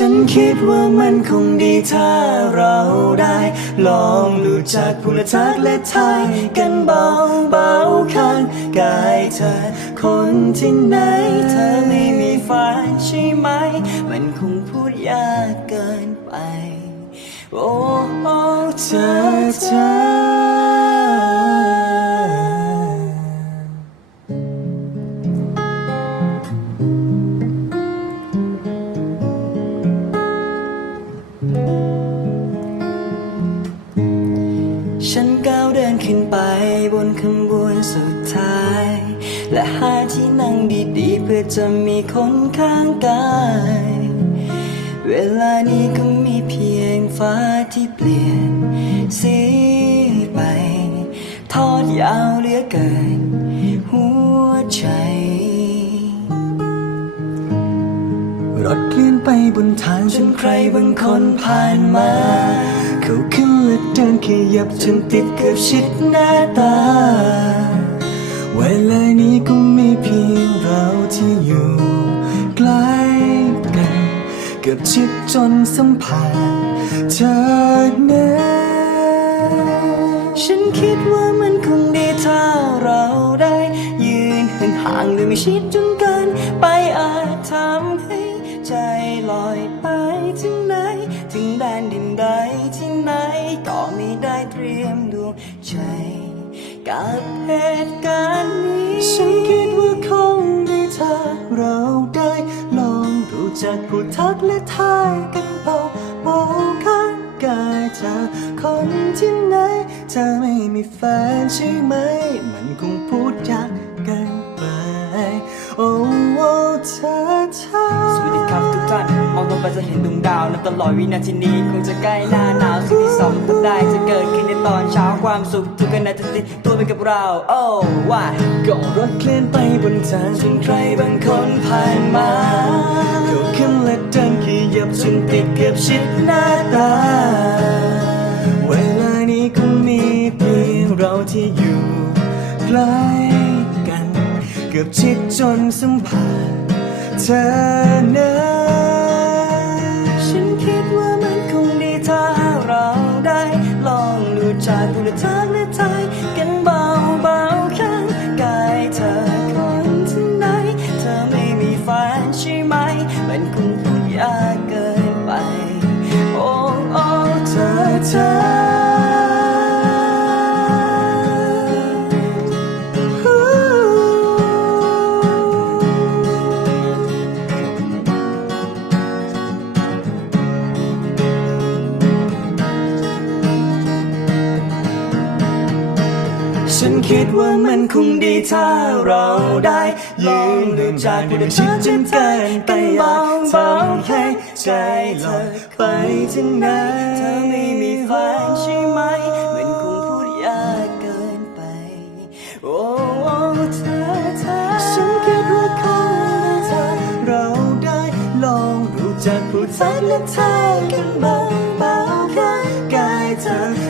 ฉันคิดว่ามันคงดีถ้าเราได้ ลองรู้จักพูดและทักและทายกันเบาเบาข้างกายเธอ คนที่ไหนเธอไม่มีฝันใช่ไหม มันคงพูดยากเกินไป โอ้เธอเธอ สุดท้าย และหาที่นั่งดีๆ เพื่อจะมีคนข้างกาย เวลานี้ก็มีเพียงฟ้าที่เปลี่ยน สีไป ทอดยาวเหลือเกิน หัวใจรถเคลื่อนไปบนทางจนใครบางคนผ่านมา เขาขึ้น เดินขยับจนติดเกือบชิดหน้าตา เวลานี้ก็มีเพียงเราที่อยู่ใกล้กันเกือบชิดจนสัมผัสเธอเนะฉันคิดว่ามันคงดีถ้าเราได้ ยืนห่างๆหรือไม่ชิดจนเกินไปอาจทำให้ ใจลอยไปถึงไหน ถึงแดนดินใดที่ไหน ก็ไม่ได้เตรียมดวงใจ กับเหตุการณ์นี้ฉันคิดว่าคงไดีถ้าเราได้ ลองรู้จักพูดทักและทายกันเบาเบาข้างกายเธอคนที่ไหนเธอไม่มีแฟนใช่ไหม มันคงพูดยากเกินไป โอ้โอ้เธอ ท่านมองลงไปจะเห็นดวงดาวนับตลอดวินาทีนี้คงจะใกล้หน้าหนาวสิ่งที่สองทำได้จะเกิดขึ้นในตอนเช้าความสุขทุกขณะจะติดตัวไปกับเรา โอ้ว่าก็รถเคลื่อนไปบนทางจนใครบางคนผ่านมาเขาขึ้นและเดินขยับจนติดเกือบชิดหน้าตา เวลานี้คงมีเพียงเราที่อยู่ใกล้กัน เกือบชิดจนสัมผัสเธอนะฉัน ฉันคิดว่ามันคงดีถ้าเราได้ยืนดินจากพูดชิดจนเกินไปอยากทำให้ใจลอยไปถึงไหนเธอไม่มีแฟนใช่ไหม มันคงพูดยากเกินไป โอ้เธอเธอฉันคิดว่าคงดีถ้าเราได้ลองรู้จักพูดทักและทายกันบาๆข้างกายเธอ